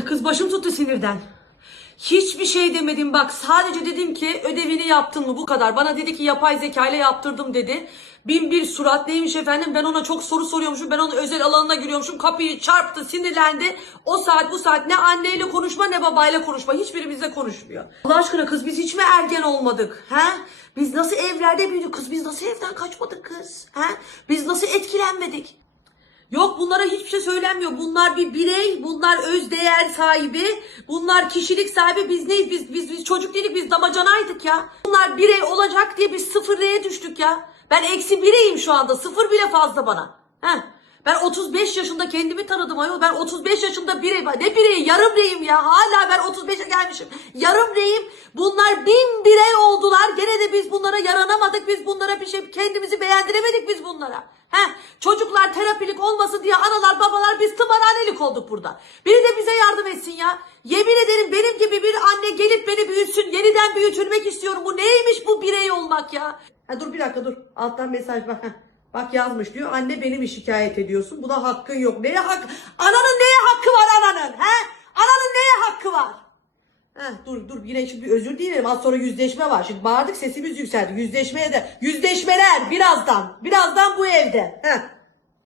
Kız başım tuttu sinirden. Hiçbir şey demedim bak sadece dedim ki ödevini yaptın mı bu kadar. Bana dedi ki yapay zeka ile yaptırdım dedi. Bin bir surat neymiş efendim ben ona çok soru soruyormuşum ben onun özel alanına giriyormuşum kapıyı çarptı sinirlendi. O saat bu saat ne anneyle konuşma ne babayla konuşma hiçbirimizle konuşmuyor. Allah aşkına kız biz hiç mi ergen olmadık? He? Biz nasıl evlerde büyüdük kız biz nasıl evden kaçmadık kız? He? Biz nasıl etkilenmedik? Yok bunlara hiçbir şey söylenmiyor. Bunlar bir birey, bunlar öz değer sahibi, bunlar kişilik sahibi. Biz neyiz? Biz, biz, biz çocuk değilik, biz damacanaydık ya. Bunlar birey olacak diye biz sıfır R'ye düştük ya. Ben eksi bireyim şu anda. Sıfır bile fazla bana. Heh. Ben 35 yaşında kendimi tanıdım ayol. Ben 35 yaşında birey. Ne bireyi? Yarım reyim ya. Hala ben 35'e gelmişim. Yarım reyim. Bunlar bin birey oldular. Gene de biz bunlara yaranamadık. Biz bunlara bir şey kendimizi beğendiremedik biz bunlara. Heh, çocuklar terapilik olmasın diye analar babalar biz tımarhanelik olduk burada. Biri de bize yardım etsin ya. Yemin ederim benim gibi bir anne gelip beni büyütsün. Yeniden büyütülmek istiyorum. Bu neymiş bu birey olmak ya? Ha, dur bir dakika dur. Alttan mesaj bak. Bak yazmış diyor. Anne beni mi şikayet ediyorsun? Buna hakkın yok. Neye hak? Ananın neye hakkı var ananın? He? Ananın neye hakkı var? Heh, dur dur yine şimdi bir özür dilerim. Az sonra yüzleşme var. Şimdi bağırdık sesimiz yükseldi. Yüzleşmeye de yüzleşmeler birazdan. Birazdan bu evde. Heh.